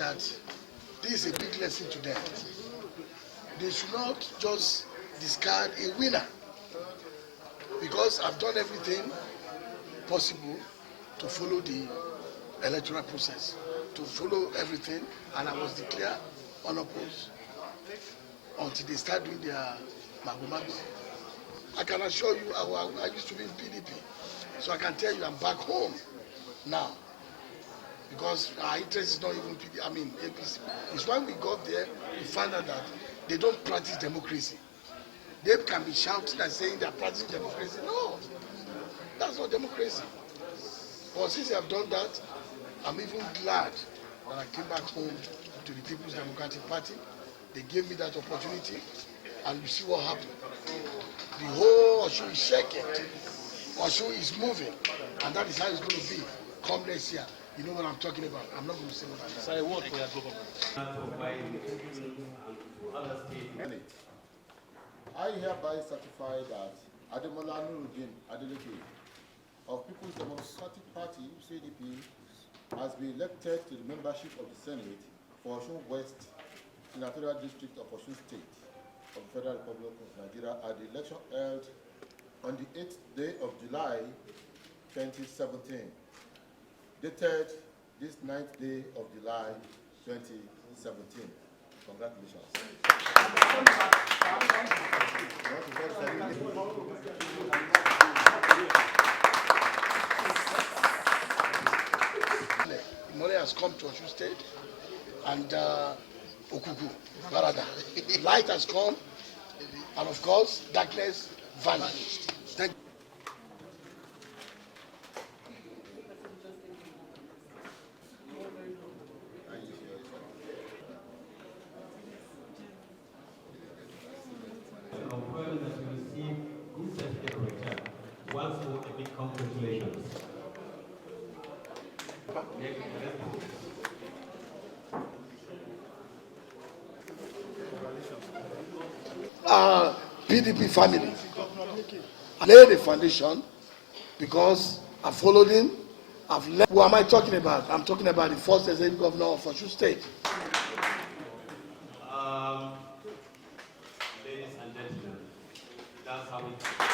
that this is a big lesson to them. They should not just discard a winner, because I've done everything possible to follow the electoral process, to follow everything, and I was declared unopposed until they start doing their mago-mago. I can assure you, I used to be in PDP, so I can tell you I'm back home now, because our interest is not even PDP, I mean APC. It's when we got there, we found out that they don't practice democracy. They can be shouting and saying they're practicing democracy. No, that's not democracy. But since they have done that, I'm even glad that I came back home to the People's Democratic Party. They gave me that opportunity, and you see what happened. The whole Osun is shaking. Osun is moving, and that is how it's going to be come next year. You know what I'm talking about. I'm not going to say what I'm saying. Say what for your government. I hereby certify that Ademola Nuruddin Adeleke of People's Democratic Party (CDP) has been elected to the membership of the Senate for Osun West Senatorial District of Osun State of the Federal Republic of Nigeria at the election held on the 8th day of July 2017, dated this 9th day of July 2017. Congratulations. Money has come to Osun State, and Okuku, Barada. Light has come, and of course, darkness vanished. Thank you. Confirm that you received this certificate of return. Once more, a big congratulations. PDP family. I laid the foundation because I followed him. I've led. Who am I talking about? I'm talking about the first executive governor of Osun State. Ladies and gentlemen, that's how it